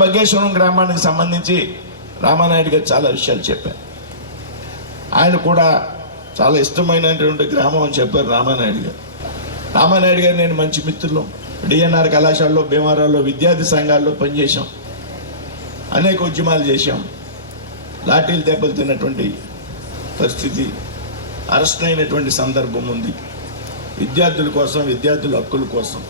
బగేశ్వరం గ్రామానికి సంబంధించి రామానాయుడు గారు చాలా విషయాలు చెప్పారు. ఆయన కూడా చాలా ఇష్టమైనటువంటి గ్రామం అని చెప్పారు రామానాయుడు గారు. రామానాయుడు గారు నేను మంచి మిత్రులు. డిఎన్ఆర్ కళాశాలలో భీమారాల్లో విద్యార్థి సంఘాల్లో పనిచేశాం. అనేక ఉద్యమాలు చేశాం. లాఠీలు దెబ్బలు తిన్నటువంటి పరిస్థితి అరెస్ట్ అయినటువంటి సందర్భం ఉంది. విద్యార్థుల కోసం విద్యార్థుల హక్కుల కోసం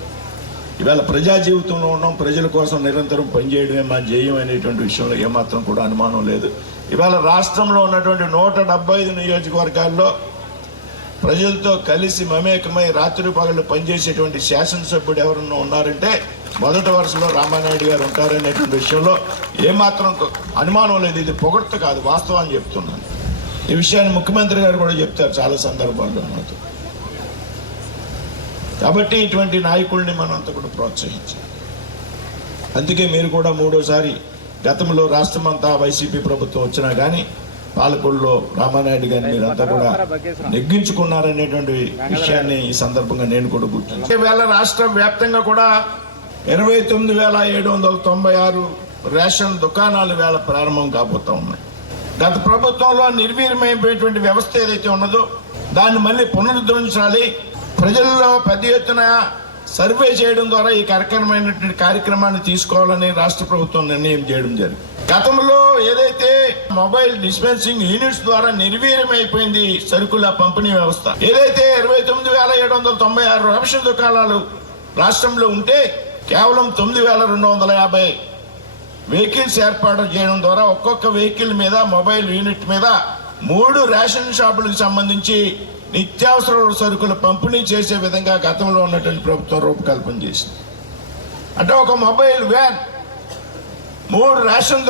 ఇవాళ ప్రజా జీవితంలో ఉన్నాం ప్రజల కోసం నిరంతరం పనిచేయడమే మా ధ్యేయం అనేటువంటి విషయంలో ఏమాత్రం కూడా అనుమానం లేదు. ఇవాళ రాష్ట్రంలో ఉన్నటువంటి నూట డెబ్బై ఐదు నియోజకవర్గాల్లో ప్రజలతో కలిసి మమేకమై రాత్రి పగళ్ళు పనిచేసేటువంటి శాసనసభ్యుడు ఎవరన్నా ఉన్నారంటే మొదటి వరుసలో రామానాయుడు గారు ఉంటారనేటువంటి విషయంలో ఏమాత్రం అనుమానం లేదు. ఇది పొగడ్త కాదు వాస్తవాన్ని చెప్తున్నాను. ఈ విషయాన్ని ముఖ్యమంత్రి గారు కూడా చెప్తారు చాలా సందర్భాల్లో మాతో కాబట్టి ఇటువంటి నాయకుల్ని మనం అంతా కూడా ప్రోత్సహించాలి. అందుకే మీరు కూడా మూడోసారి గతంలో రాష్ట్రం అంతా వైసీపీ ప్రభుత్వం వచ్చినా కానీ పాలకొల్లో రామానాయుడు గారిని మీరంతా కూడా నెగ్గించుకున్నారనేటువంటి విషయాన్ని ఈ సందర్భంగా నేను కూడా గుర్తించాను. వేళ రాష్ట్ర వ్యాప్తంగా కూడా ఇరవై తొమ్మిది వేల ఏడు వందల తొంభై ఆరు రేషన్ దుకాణాలు వేళ ప్రారంభం కాబోతా ఉన్నాయి. గత ప్రభుత్వంలో నిర్వీర్యమైపోయేటువంటి వ్యవస్థ ఏదైతే ఉన్నదో దాన్ని మళ్ళీ పునరుద్ధరించాలి ప్రజల్లో పెద్ద ఎత్తున సర్వే చేయడం ద్వారా ఈ కార్యక్రమమైనటువంటి కార్యక్రమాన్ని తీసుకోవాలని రాష్ట్ర ప్రభుత్వం నిర్ణయం చేయడం జరిగింది. గతంలో ఏదైతే మొబైల్ డిస్పెన్సింగ్ యూనిట్స్ ద్వారా నిర్వీర్యమైపోయింది సరుకుల పంపిణీ వ్యవస్థ ఏదైతే ఇరవై తొమ్మిది వేల ఏడు వందల తొంభై ఆరు రేషన్ దుకాణాలు రాష్ట్రంలో ఉంటే కేవలం తొమ్మిది వేల రెండు వందల యాభై వెహికల్స్ ఏర్పాటు చేయడం ద్వారా ఒక్కొక్క వెహికల్ మీద మొబైల్ యూనిట్ మీద మూడు రేషన్ షాపులకు సంబంధించి నిత్యావసర సరుకుల పంపిణీ చేసే విధంగా గతంలో ఉన్నటువంటి ప్రభుత్వం రూపకల్పన చేసింది. అంటే ఒక మొబైల్ వ్యాన్ మూడు రేషన్